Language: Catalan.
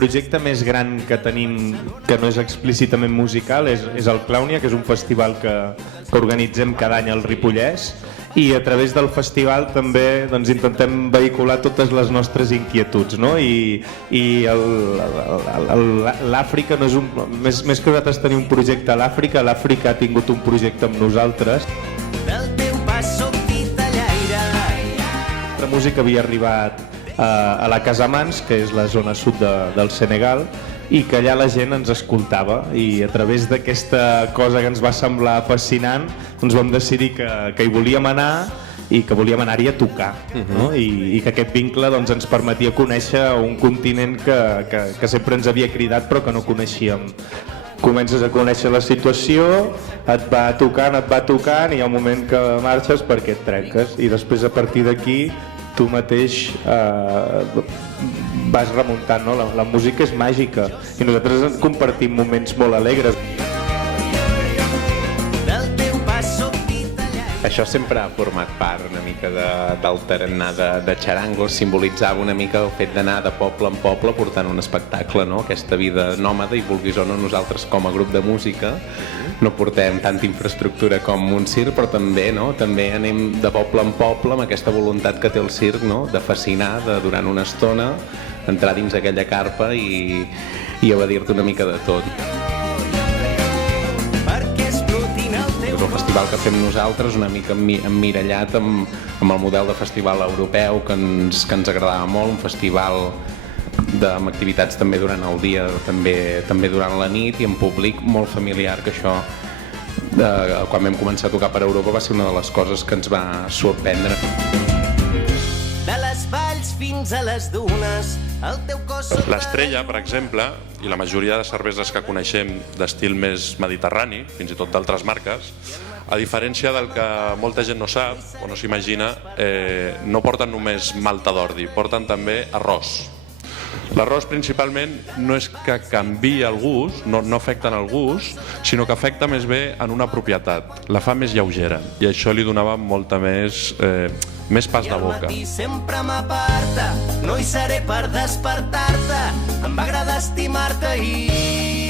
projecte més gran que tenim, que no és explícitament musical, és el Clownia, que és un festival que organitzem cada any al Ripollès, i a través del festival també doncs, intentem vehicular totes les nostres inquietuds, no? I l'Àfrica no és més que nosaltres tenir un projecte a l'Àfrica, l'Àfrica ha tingut un projecte amb nosaltres. Del teu pas soc titellaire. La música havia arribat a la Casamance, que és la zona sud del Senegal, i que allà la gent ens escoltava, i a través d'aquesta cosa que ens va semblar fascinant doncs vam decidir que hi volíem anar i que volíem anar-hi a tocar, no? I que aquest vincle doncs, ens permetia conèixer un continent que sempre ens havia cridat però que no coneixíem. Comences a conèixer la situació, et va tocant, i hi ha un moment que marxes perquè et trenques, i després a partir d'aquí tu mateix vas remuntant, no? La música és màgica i nosaltres compartim moments molt alegres. Això sempre ha format part una mica del tarannà de Charango, simbolitzava una mica el fet d'anar de poble en poble portant un espectacle, no? Aquesta vida nòmada, i vulguis o no, nosaltres com a grup de música no portem tanta infraestructura com un circ, però també, no? També anem de poble en poble amb aquesta voluntat que té el circ, no? De fascinar, durant una estona, entrar dins aquella carpa i evadir-te una mica de tot. És el festival que fem nosaltres, una mica emmirallat amb el model de festival europeu que ens agradava molt, un festival amb activitats també durant el dia, també durant la nit, i en públic molt familiar, que això, quan vam començar a tocar per Europa, va ser una de les coses que ens va sorprendre. De les valls fins a les dunes, el teu cos... L'Estrella, per exemple, i la majoria de cerveses que coneixem d'estil més mediterrani, fins i tot d'altres marques, a diferència del que molta gent no sap o no s'imagina, no porten només malta d'ordi, porten també arròs. L'arròs principalment no és que canviï el gust, no afecta en el gust, sinó que afecta més bé en una propietat, la fa més lleugera, i això li donava molta més pas de boca. I al matí sempre m'aparta, no hi seré per despertar-te, em va agradar estimar-te i...